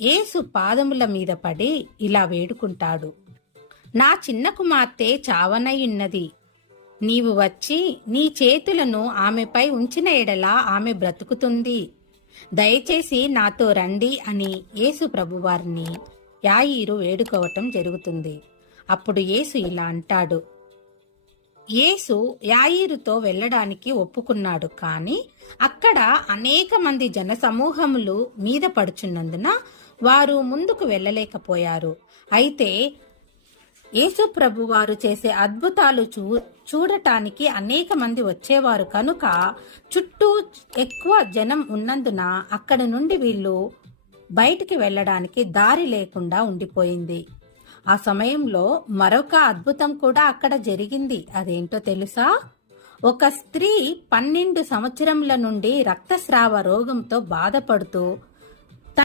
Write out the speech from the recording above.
యేసు పాదముల మీద పడి ఇలా వేడుకుంటాడు, నా చిన్న కుమార్తె చావనయున్నది. నీవు వచ్చి నీ చేతులను ఆమెపై ఉంచిన ఎడల ఆమె బ్రతుకుతుంది. దయచేసి నాతో రండి అని యేసు ప్రభువారిని యాయీరు వేడుకోవటం జరుగుతుంది. అప్పుడు యేసు ఇలా అంటాడు. యేసు యాయీరుతో వెళ్ళడానికి ఒప్పుకున్నాడు. కాని అక్కడ అనేక మంది జనసమూహములు మీద పడుచున్నందున వారు ముందుకు వెళ్ళలేకపోయారు. అయితే యేసు ప్రభు వారు చేసే అద్భుతాలు చూడటానికి అనేక మంది వచ్చేవారు కనుక చుట్టూ ఎక్కువ జనం ఉన్నందున అక్కడి నుండి వీళ్ళు బయటికి వెళ్ళడానికి దారి లేకుండా ఉండిపోయింది. ఆ సమయంలో మరొక అద్భుతం కూడా అక్కడ జరిగింది. అదేంటో తెలుసా? ఒక స్త్రీ 12 సంవత్సరముల నుండి రక్తస్రావ రోగంతో బాధపడుతూ